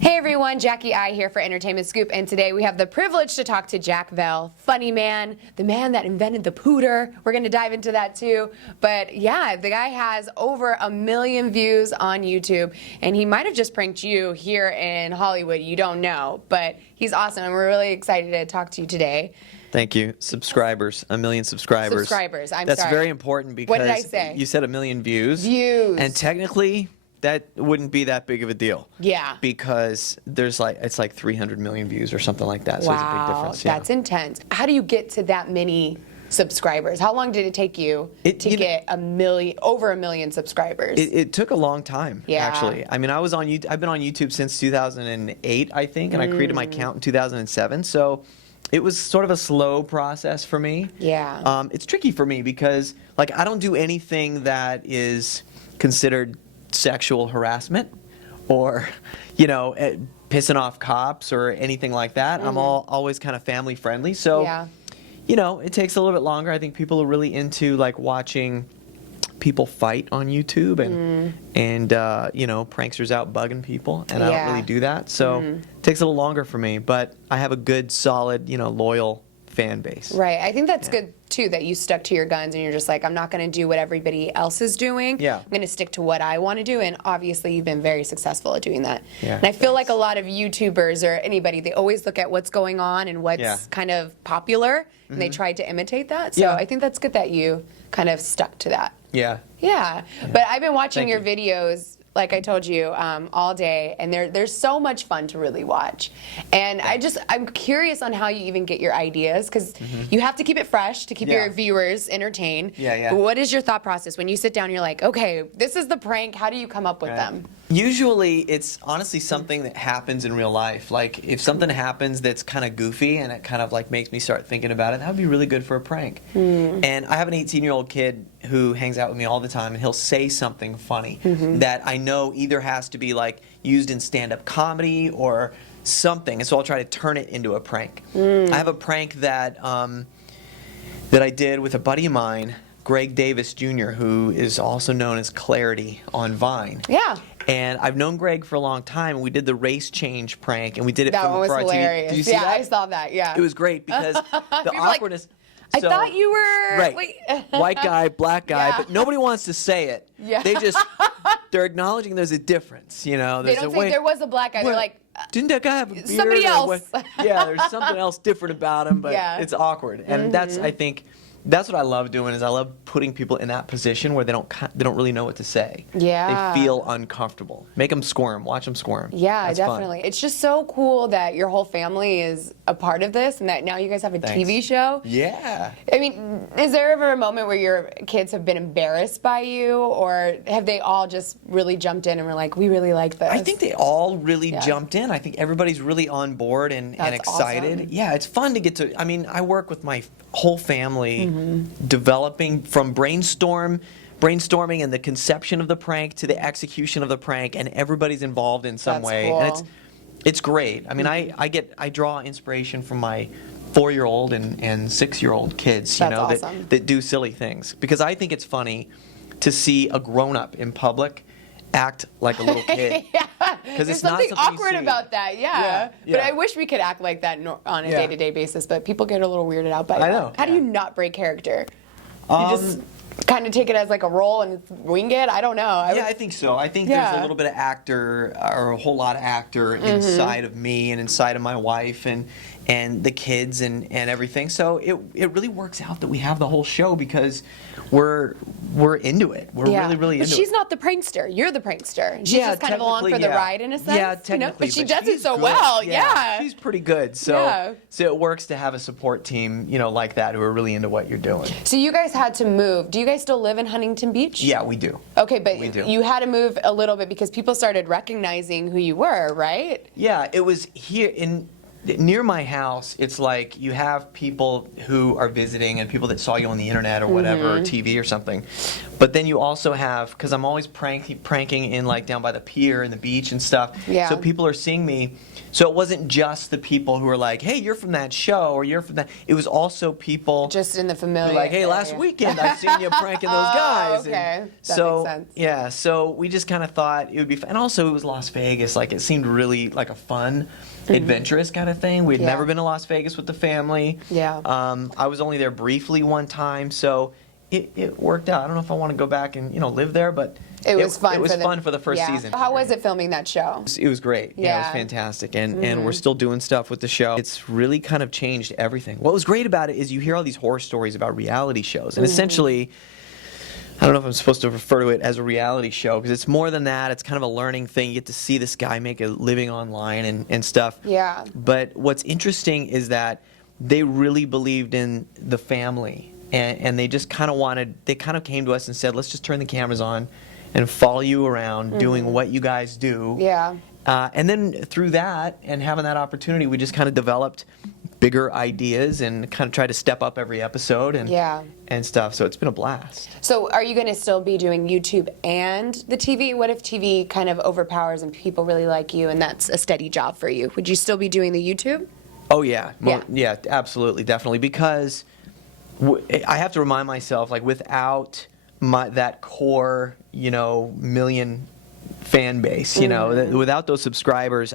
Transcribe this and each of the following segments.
Hey everyone, Jackie I here for Entertainment Scoop, and today we have the privilege to talk to Jack Vale, funny man, the man that invented the pooter. We're going to dive into that too. But yeah, the guy has over 1 million views on YouTube, and he might have just pranked you here in Hollywood. You don't know, but he's awesome, and we're really excited to talk to you today. Thank you. Subscribers, 1 million subscribers. Subscribers, That's sorry. very important because What did I say? You said 1 million views. Views. And technically, that wouldn't be that big of a deal. Yeah. Because there's it's like 300 million views or something like that. So Wow, it's a big difference. Yeah. that's intense. How do you get to that many subscribers? How long did it take you to get over 1 million subscribers? It took a long time, Yeah. actually. I mean, I've been on YouTube since 2008, I think, and I created my account in 2007. So it was sort of a slow process for me. Yeah. It's tricky for me because I don't do anything that is considered sexual harassment or pissing off cops or anything like that. I'm always kind of family friendly, so Yeah. It takes a little bit longer. I think people are really into watching people fight on YouTube and pranksters out bugging people, and I don't really do that, so it takes a little longer for me, but I have a good solid loyal fan base. Right. I think that's good too, that you stuck to your guns and you're just like, I'm not going to do what everybody else is doing. Yeah. I'm going to stick to what I want to do, and obviously you've been very successful at doing that. Yeah, and I feel like a lot of YouTubers or anybody, they always look at what's going on and what's kind of popular, and they try to imitate that. So I think that's good that you kind of stuck to that. Yeah. Yeah. But I've been watching Thank your videos, like I told you, all day, and they're so much fun to really watch. And I'm curious on how you even get your ideas, because you have to keep it fresh to keep your viewers entertained. Yeah. What is your thought process when you sit down and you're like, okay, this is the prank, how do you come up with them? Usually it's honestly something that happens in real life. Like if something happens that's kind of goofy and it kind of makes me start thinking about it, that would be really good for a prank. And I have an 18-year-old kid who hangs out with me all the time, and he'll say something funny that I know either has to be used in stand-up comedy or something, and so I'll try to turn it into a prank. I have a prank that I did with a buddy of mine, Greg Davis Jr., who is also known as Clarity on Vine. Yeah. And I've known Greg for a long time, and we did the race change prank, and we did it That for one was our hilarious. TV. Did you see that? I saw that, yeah. It was great because the awkwardness. I thought you were... Right. Wait. White guy, black guy, Yeah. but nobody wants to say it. Yeah. They're acknowledging there's a difference, They don't say there was a black guy. They're like... Didn't that guy have a beard? Somebody else. Yeah, there's something else different about him, but it's awkward. And I think, that's what I love doing, is I love putting people in that position where they don't really know what to say. Yeah. They feel uncomfortable. Make them squirm. Watch them squirm. Yeah, That's definitely. fun. It's just so cool that your whole family is a part of this, and that now you guys have a TV show. Yeah. I mean, is there ever a moment where your kids have been embarrassed by you, or have they all just really jumped in and were like, we really like this? I think they all really jumped in. I think everybody's really on board and excited. Awesome. Yeah, it's fun to get to. I mean, I work with my whole family developing from brainstorming and the conception of the prank to the execution of the prank, and everybody's involved in some way. Cool. And it's great. I mean, I draw inspiration from my 4-year-old and 6-year-old kids, awesome. that do silly things, because I think it's funny to see a grown-up in public act like a little kid. There's it's something not awkward about that, Yeah. But I wish we could act like that on a day-to-day basis, but people get a little weirded out by that. I know. How do you not break character? You just kind of take it as like a role and wing it? I don't know. I think so. I think there's a little bit of actor, or a whole lot of actor inside of me and inside of my wife and the kids and everything. So it really works out that we have the whole show, because we're into it. We're really into it. But she's not the prankster. You're the prankster. She's just kind of along for the ride in a sense. Yeah, technically. But she does it so good. well. Yeah. She's pretty good. So it works to have a support team, like that, who are really into what you're doing. So you guys had to move. Do you guys still live in Huntington Beach? Yeah, we do. Okay, but We do. you had to move a little bit because people started recognizing who you were, right? Yeah, it was here near my house. It's like you have people who are visiting and people that saw you on the internet or whatever, or TV or something. But then you also have, because I'm always pranking in like down by the pier and the beach and stuff. Yeah. So people are seeing me. So it wasn't just the people who were like, hey, you're from that show, or you're from that. It was also people Just in the who familiar were like, hey, area. last weekend I seen you pranking those guys. Okay. And That so, makes sense. yeah, so we just kind of thought it would be fun. And also it was Las Vegas. Like, it seemed really like a fun, adventurous kind of thing. We'd Yeah. never been to Las Vegas with the family. Yeah. I was only there briefly one time, so it worked out. I don't know if I want to go back and live there, but It was fun. It was for fun for the first yeah. season. How was it filming that show? It was great. Yeah, it was Yeah. fantastic. And we're still doing stuff with the show. It's really kind of changed everything. What was great about it is you hear all these horror stories about reality shows. And essentially, I don't know if I'm supposed to refer to it as a reality show, because it's more than that. It's kind of a learning thing. You get to see this guy make a living online and stuff. Yeah. But what's interesting is that they really believed in the family. And they just kind of came to us and said, let's just turn the cameras on and follow you around doing what you guys do. Yeah. And then through that and having that opportunity, we just kind of developed bigger ideas and kind of tried to step up every episode and stuff. So it's been a blast. So are you going to still be doing YouTube and the TV? What if TV kind of overpowers and people really like you and that's a steady job for you? Would you still be doing the YouTube? Oh, yeah. Yeah. Yeah, absolutely, definitely. Because I have to remind myself, like, without that core, million fan base, without those subscribers,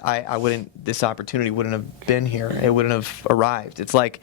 this opportunity wouldn't have been here. It wouldn't have arrived. It's like,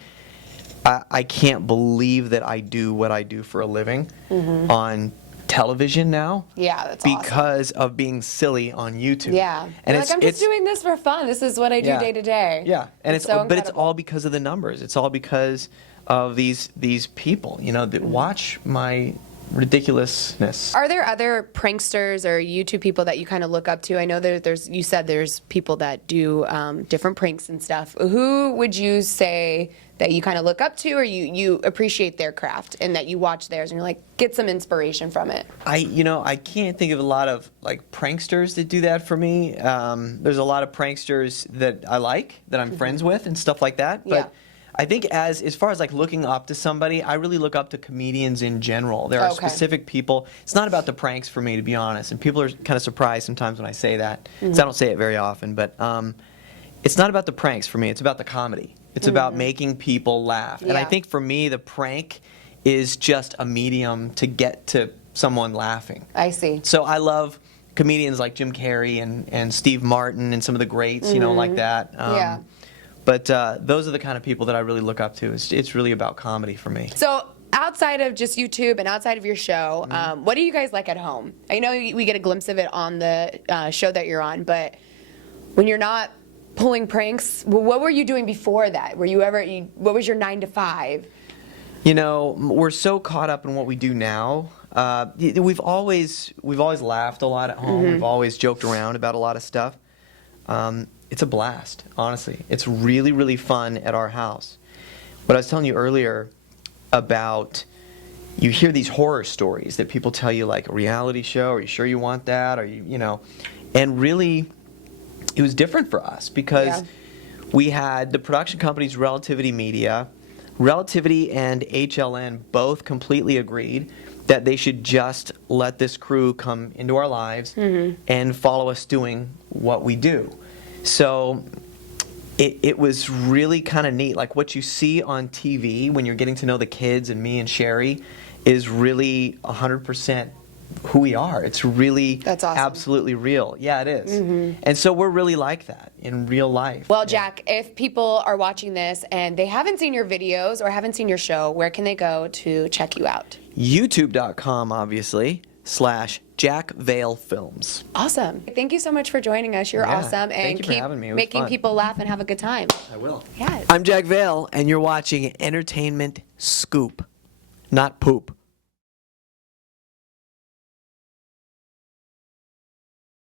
I can't believe that I do what I do for a living on television now. Yeah, that's because of being silly on YouTube. Yeah. And I'm just doing this for fun. This is what I do day to day. Yeah, and it's so but it's incredible. all because of the numbers. It's all because of these people, that watch my ridiculousness. Are there other pranksters or YouTube people that you kind of look up to? I know you said there's people that do different pranks and stuff. Who would you say that you kind of look up to, or you appreciate their craft and that you watch theirs and you're like, get some inspiration from it? I can't think of a lot of like pranksters that do that for me. There's a lot of pranksters that I like, that I'm friends with and stuff like that. But Yeah. I think as far as like looking up to somebody, I really look up to comedians in general. There are Okay. specific people. It's not about the pranks for me, to be honest. And people are kind of surprised sometimes when I say that, because I don't say it very often. But it's not about the pranks for me. It's about the comedy. It's about making people laugh. And I Yeah. think for me, the prank is just a medium to get to someone laughing. I see. So I love comedians like Jim Carrey and Steve Martin and some of the greats, like that. Yeah. But those are the kind of people that I really look up to. It's really about comedy for me. So outside of just YouTube and outside of your show, what do you guys like at home? I know we get a glimpse of it on the show that you're on, but when you're not pulling pranks, what were you doing before that? What was your 9 to 5? We're so caught up in what we do now. We've always laughed a lot at home. We've always joked around about a lot of stuff. It's a blast, honestly. It's really, really fun at our house. What I was telling you earlier about, you hear these horror stories that people tell you, like a reality show, are you sure you want that? Or and really, it was different for us because we had the production companies Relativity Media. Relativity and HLN both completely agreed that they should just let this crew come into our lives and follow us doing what we do. So it was really kind of neat. Like, what you see on TV when you're getting to know the kids and me and Sherry is really 100% who we are. It's really That's awesome. absolutely real. Yeah, it is. And so we're really like that in real life. Well, Jack, if people are watching this and they haven't seen your videos or haven't seen your show, where can they go to check you out? YouTube.com, obviously, /Jack Vale Films. Awesome. Thank you so much for joining us. You're Yeah, awesome. thank And you for keep having me. It was making fun. people laugh and have a good time. I will. Yeah. I'm Jack Vale, and you're watching Entertainment Scoop, not Poop.